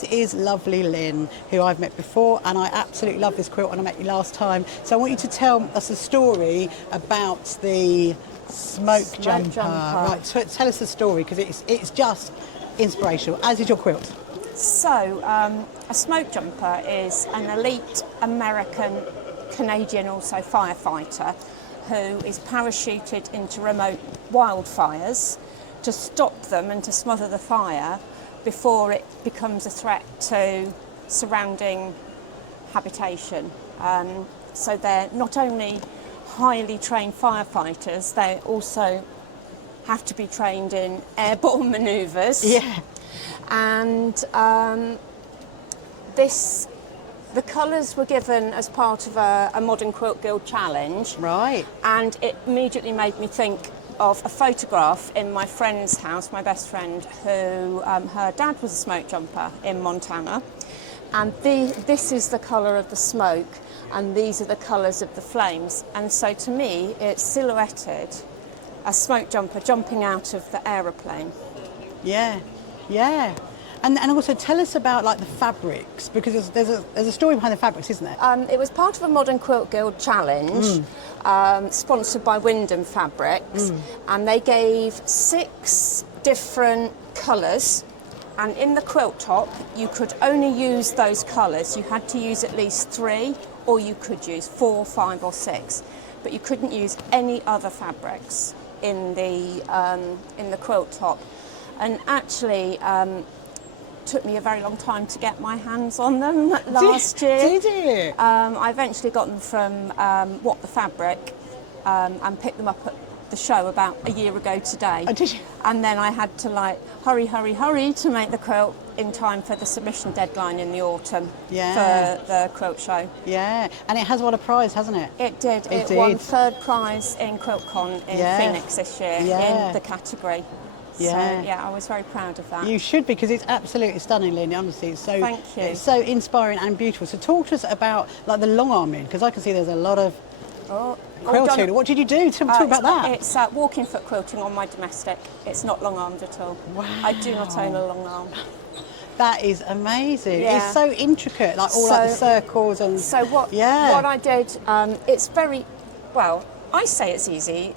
this is lovely Lynne, who I've met before, and I absolutely love this quilt when I met you last time. So I want you to tell us a story about the smoke jumper. Right, so tell us the story, because it's just inspirational, as is your quilt. So, a smoke jumper is an elite American, Canadian also firefighter who is parachuted into remote wildfires to stop them and to smother the fire before it becomes a threat to surrounding habitation. So they're not only highly trained firefighters, they also have to be trained in airborne manoeuvres. Yeah. And the colours were given as part of a Modern Quilt Guild challenge. Right. And it immediately made me think of a photograph in my friend's house, my best friend, who her dad was a smoke jumper in Montana. And this is the colour of the smoke, and these are the colours of the flames. And so to me, it silhouetted a smoke jumper jumping out of the aeroplane. Yeah, yeah. And also tell us about like the fabrics, because there's a story behind the fabrics, isn't there? It was part of a Modern Quilt Guild challenge, sponsored by Wyndham Fabrics, and they gave 6 different colours. And in the quilt top, you could only use those colours. You had to use at least 3, or you could use 4, 5, or 6, but you couldn't use any other fabrics in the quilt top. And actually, took me a very long time to get my hands on them last year. Did it? I eventually got them from What the Fabric and picked them up at the show about a year ago today. Oh, did you? And then I had to hurry to make the quilt in time for the submission deadline in the autumn for the quilt show. Yeah, and it has won a prize, hasn't it? It did. It won 3rd prize in QuiltCon in Phoenix this year in the category. Yeah. So, yeah, I was very proud of that. You should be, because it's absolutely stunning, Lynne, honestly. It's so, Thank you. It's so inspiring and beautiful. So talk to us about like the long arming, because I can see there's a lot of quilting. What did you do? Talk about that. It's walking foot quilting on my domestic. It's not long-armed at all. Wow. I do not own a long arm. That is amazing. Yeah. It's so intricate, like all like the circles and... So what I did, it's very, well, I say it's easy.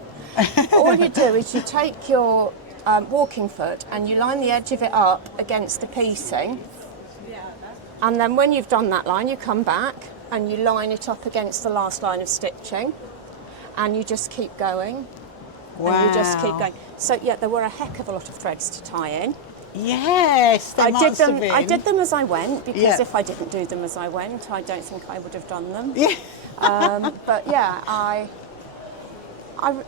All you do is you take your walking foot and you line the edge of it up against the piecing, and then when you've done that line, you come back and you line it up against the last line of stitching, and you just keep going. Wow. And you just keep going. So yeah, there were a heck of a lot of threads to tie in. Yes, I did them as I went, because if I didn't do them as I went, I don't think I would have done them. Yeah. But yeah,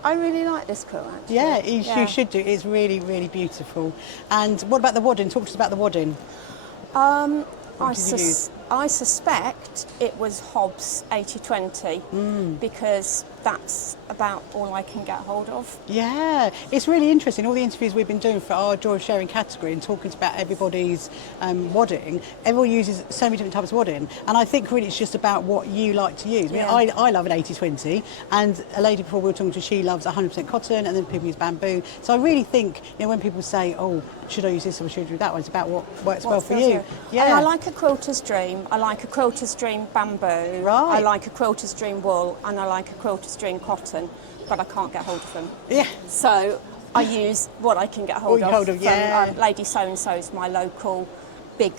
I really like this quilt, actually. Yeah, you should do. It's really, really beautiful. And what about the wadding? Talk to us about the wadding. I suspect it was Hobbs 80/20 because that's about all I can get hold of. Yeah, it's really interesting. All the interviews we've been doing for our Joy of Sharing category and talking about everybody's wadding, everyone uses so many different types of wadding, and I think really it's just about what you like to use. I mean, I love an 80/20, and a lady before we were talking to, she loves 100% cotton, and then people use bamboo. So I really think, you know, when people say, oh, should I use this or should I do that one, it's about what works well for you. Yeah. And I like a quilter's dream. I like a quilter's dream bamboo. Right. I like a quilter's dream wool, and I like a quilter's dream cotton, but I can't get hold of them. Yeah. So I use what I can get hold of. From, Lady So-and-so is my local big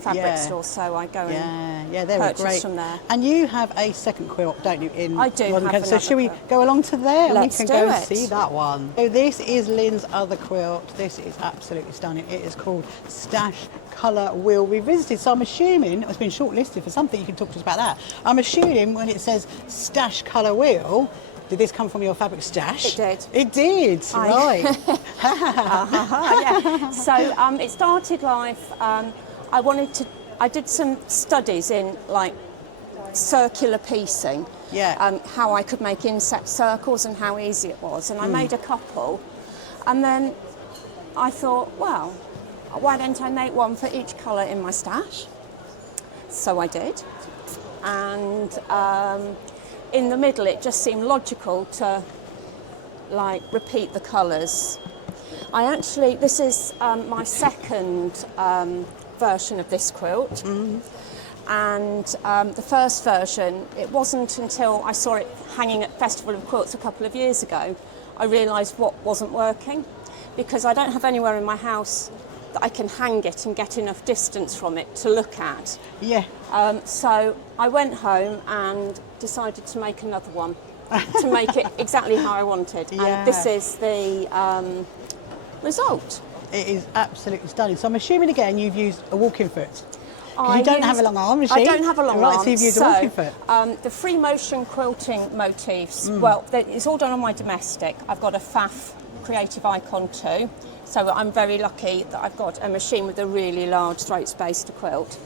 fabric store, so I go and purchase great. from there. And you have a second quilt, don't you? I do have another So should we go along to there and Let's we can go do and it. see that one? So this is Lynne's other quilt. This is absolutely stunning. It is called Stash Colour Wheel Revisited. So I'm assuming it's been shortlisted for something. You can talk to us about that. I'm assuming when it says Stash Colour Wheel, did this come from your fabric stash? It did. It did, right. Yeah. So it started life, I did some studies in like circular piecing, how I could make inset circles and how easy it was, and I made a couple, and then I thought, well, why don't I make one for each colour in my stash? So I did, and in the middle it just seemed logical to like repeat the colours. This is my second version of this quilt. And the first version, it wasn't until I saw it hanging at Festival of Quilts a couple of years ago, I realised what wasn't working, because I don't have anywhere in my house that I can hang it and get enough distance from it to look at. Yeah. So I went home and decided to make another one to make it exactly how I wanted. Yeah. And this is the result. It is absolutely stunning. So I'm assuming again you've used a walking foot. I You don't have a long arm machine. I don't have a long right, arm. So you've used a walking foot. The free motion quilting motifs, well, it's all done on my domestic. I've got a FAF creative icon too. So I'm very lucky that I've got a machine with a really large throat space to quilt.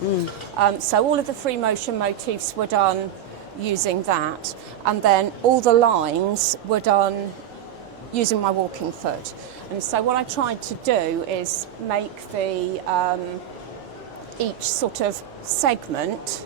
So all of the free motion motifs were done using that. And then all the lines were done using my walking foot. And so what I tried to do is make the each sort of segment.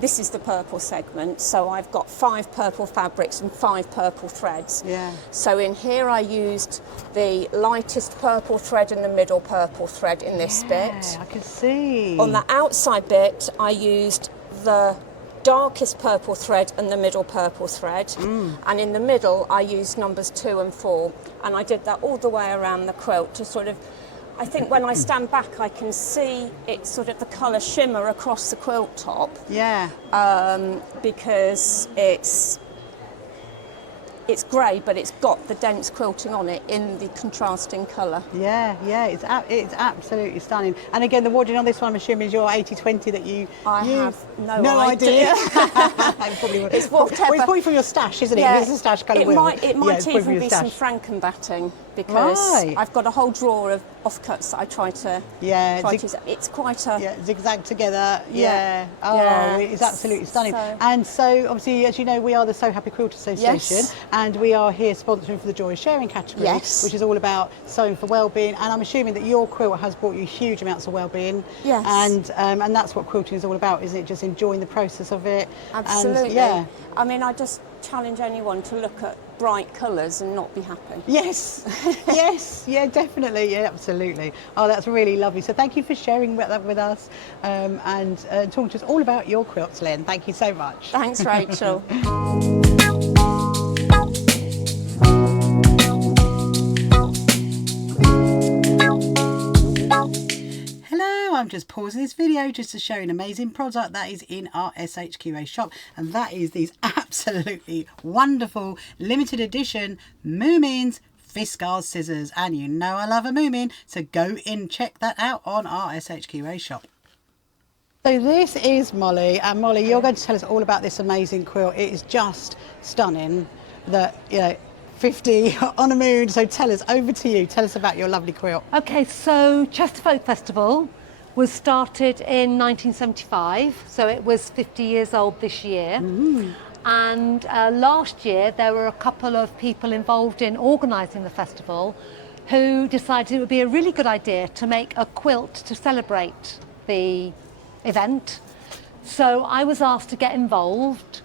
This is the purple segment, so I've got 5 purple fabrics and 5 purple threads. Yeah. So in here I used the lightest purple thread and the middle purple thread in this bit. I can see. On the outside bit I used the darkest purple thread and the middle purple thread, and in the middle I used numbers 2 and 4, and I did that all the way around the quilt to sort of, I think when I stand back I can see it sort of the colour shimmer across the quilt top. Yeah. Because it's grey, but it's got the dense quilting on it in the contrasting colour. Yeah, it's absolutely stunning. And again, the wadding on this one, I'm assuming, is your 80/20 that you I use. have No idea. It's whatever. Well, it's probably from your stash, isn't it? Yeah, it's a stash colour it wheel. might it's even be some stash. Frankenbatting, because Right. I've got a whole drawer of offcuts that I try to use. It's quite a zigzag together. Yeah. Oh, Yeah. it's absolutely stunning. So- And so, obviously, as you know, we are the So Happy Quilt Association, Yes. and we are here sponsoring for the Joy of Sharing category, Yes. which is all about sewing for well-being. And I'm assuming that your quilt has brought you huge amounts of well-being. Yes. And that's what quilting is all about, isn't it? Just enjoying the process of it. Absolutely. And, I mean, I just challenge anyone to look at bright colours and not be happy. Yes, yes, yeah, definitely, yeah, absolutely. Oh, that's really lovely. So thank you for sharing that with us and talking to us all about your quilts, Lynne. Thank you so much. Thanks, Rachel. I'm just pausing this video just to show an amazing product that is in our SHQA shop, and that is these absolutely wonderful limited edition Moomins Fiskars scissors. And you know I love a Moomin, so go in, check that out on our SHQA shop. So this is Molly, and Molly, you're going to tell us all about this amazing quilt. It is just stunning that, you know, 50 on a moon. So tell us, over to you, tell us about your lovely quilt. Okay, so Chester Folk Festival was started in 1975, so it was 50 years old this year. And last year there were a couple of people involved in organising the festival who decided it would be a really good idea to make a quilt to celebrate the event. So I was asked to get involved,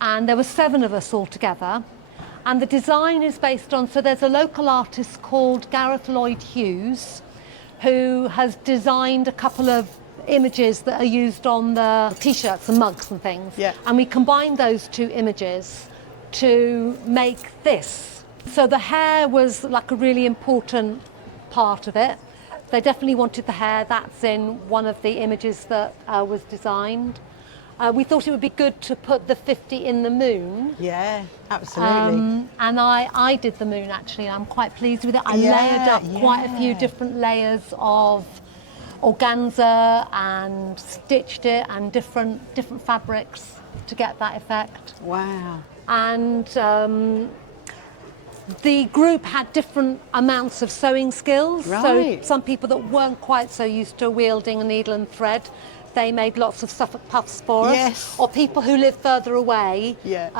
and there were 7 of us all together. And the design is based on, so there's a local artist called Gareth Lloyd Hughes, who has designed a couple of images that are used on the t-shirts and mugs and things. Yeah. And we combined those 2 images to make this. So the hair was like a really important part of it. They definitely wanted the hair. That's in one of the images that was designed. We thought it would be good to put the 50 in the moon. Yeah, absolutely. And I did the moon, actually. I'm quite pleased with it. I Yeah, layered up quite a few different layers of organza and stitched it, and different fabrics to get that effect. Wow. And the group had different amounts of sewing skills. Right. So some people that weren't quite so used to wielding a needle and thread, they made lots of Suffolk puffs for us. Yes. Or people who lived further away Yeah.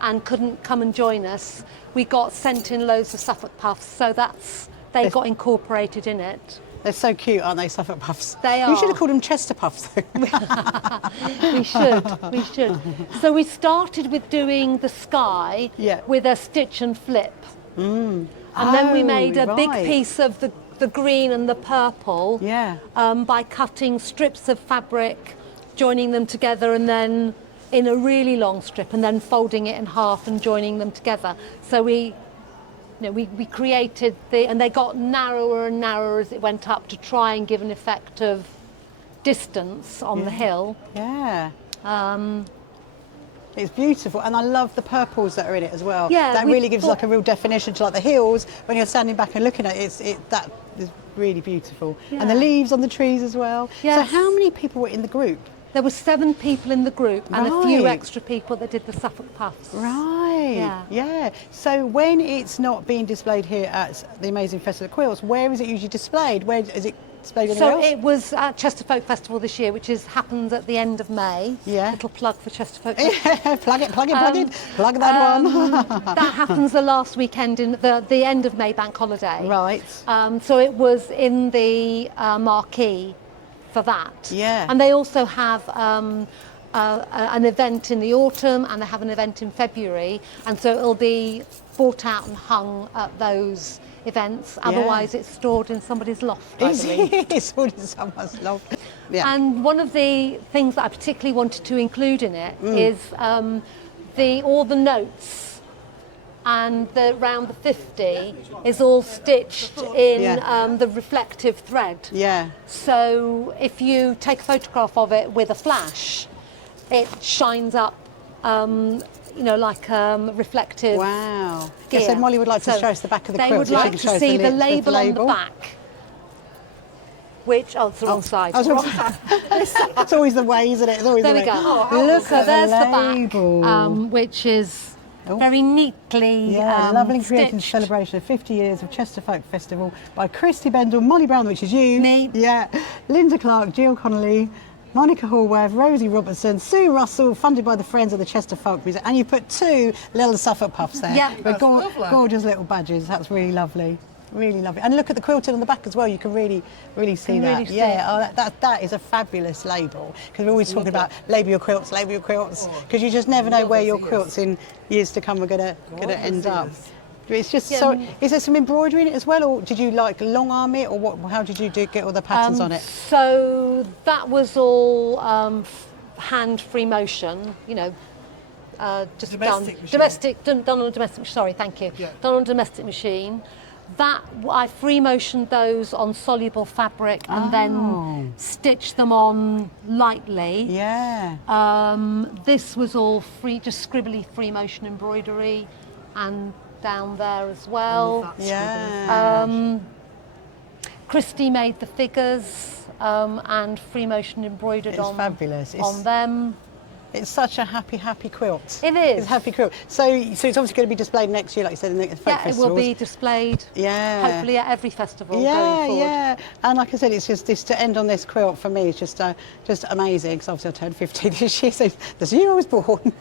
and couldn't come and join us, we got sent in loads of Suffolk puffs, so they got incorporated in it. They're so cute, aren't they, Suffolk puffs? They You are. should have called them Chester puffs, though. We should. So we started with doing the sky Yeah. with a stitch and flip. And then we made a big right. piece of the the green and the purple by cutting strips of fabric, joining them together, and then in a really long strip, and then folding it in half and joining them together. So we created and they got narrower and narrower as it went up to try and give an effect of distance on the hill. It's beautiful, and I love the purples that are in it as well. Yeah, that really gives like a real definition to like the hills when you're standing back and looking at it. That is really beautiful, and the leaves on the trees as well. Yes. So how many people were in the group? There were 7 people in the group and a few extra people that did the Suffolk puffs. Right. Yeah. So when it's not being displayed here at the amazing Festival of Quilts, where is it usually displayed? Where is it displayed anywhere else? So it was at Chester Folk Festival this year, which happens at the end of May. Yeah. Little plug for Chester Folk Festival. Yeah, plug it. Plug that one. That happens the last weekend in the end of May bank holiday. Right. So it was in the marquee for that. Yeah. And they also have an event in the autumn, and they have an event in February, and so it'll be brought out and hung at those events. Otherwise it's stored in somebody's loft, I believe. It's stored in someone's loft. Yeah. And one of the things that I particularly wanted to include in it is all the notes, and round the 50 is all stitched in the reflective thread. Yeah. So if you take a photograph of it with a flash, it shines up, like reflective. Wow. Gear. So Molly would like to show us the back of the quilt. They would like to see the label on the back. Which, it's the wrong side. It's always the way, isn't it? It's always there the we way. go. Look so at there's the back, which is very neatly lovely created stitched. celebration of 50 years of Chester Folk Festival by Christy Bendel, Molly Brown, which is you. Me. Yeah. Linda Clark, Jill Connolly, Monica Hallworth, Rosie Robertson, Sue Russell, funded by the Friends of the Chester Folk Music. And you put 2 little Suffolk puffs there. Yeah. With gorgeous little badges. That's really lovely. Really lovely. And look at the quilting on the back as well. You can really see that. Really see that is a fabulous label. Because we're always talking about label your quilts. Because you just never know where your quilts in years to come are going to end up. It's just so. Is there some embroidery in it as well, or did you like long arm it, or what? How did you get all the patterns on it? So that was all hand free motion. Just done on a domestic. Sorry, thank you. Yeah. Done on a domestic machine. That I free motioned those on soluble fabric and then stitched them on lightly. Yeah. This was all free, just scribbly free motion embroidery, and down there as well. Yeah. Christy made the figures and free motion embroidered fabulous. On them. It's such a happy quilt. It is. It's a happy quilt. So it's obviously going to be displayed next year, like you said, in the folk festivals. It will be displayed. Yeah. Hopefully at every festival going forward. Yeah. And like I said, it's just this to end on this quilt for me is just amazing. Because obviously I turned 50 this year, so the year I was born.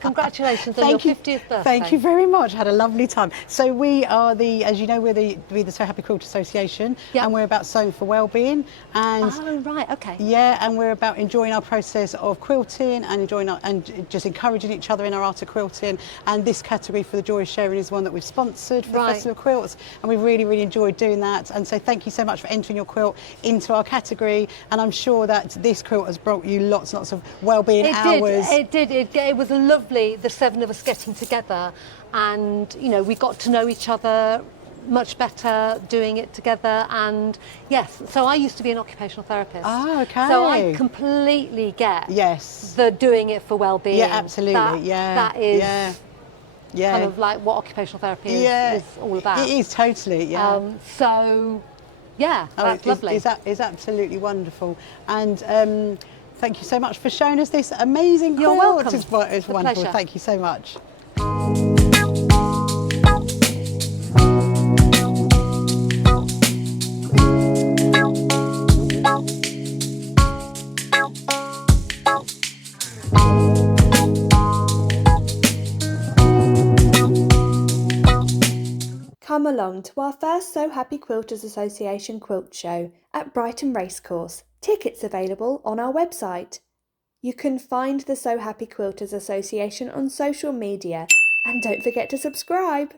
Congratulations on your 50th birthday. Thank you very much. Had a lovely time. So we are as you know, we're the So Happy Quilt Association, and we're about sewing for well-being. And right, okay. Yeah, and we're about enjoying our process of quilting and enjoying and just encouraging each other in our art of quilting. And this category for the Joy of Sharing is one that we've sponsored for the Festival of Quilts, and we've really enjoyed doing that. And so thank you so much for entering your quilt into our category, and I'm sure that this quilt has brought you lots of well-being hours. It did. It was lovely, the 7 of us getting together, and we got to know each other much better doing it together. And yes, so I used to be an occupational therapist. Oh, okay. So I completely get the doing it for well-being. Yeah, absolutely. That is kind of like what occupational therapy is all about. It is totally. Yeah. That's lovely. It's absolutely wonderful. And thank you so much for showing us this amazing quilt. You're welcome. It's wonderful. Pleasure. Thank you so much. Come along to our first So Happy Quilters Association quilt show at Brighton Racecourse. Tickets available on our website. You can find the So Happy Quilters Association on social media, and don't forget to subscribe.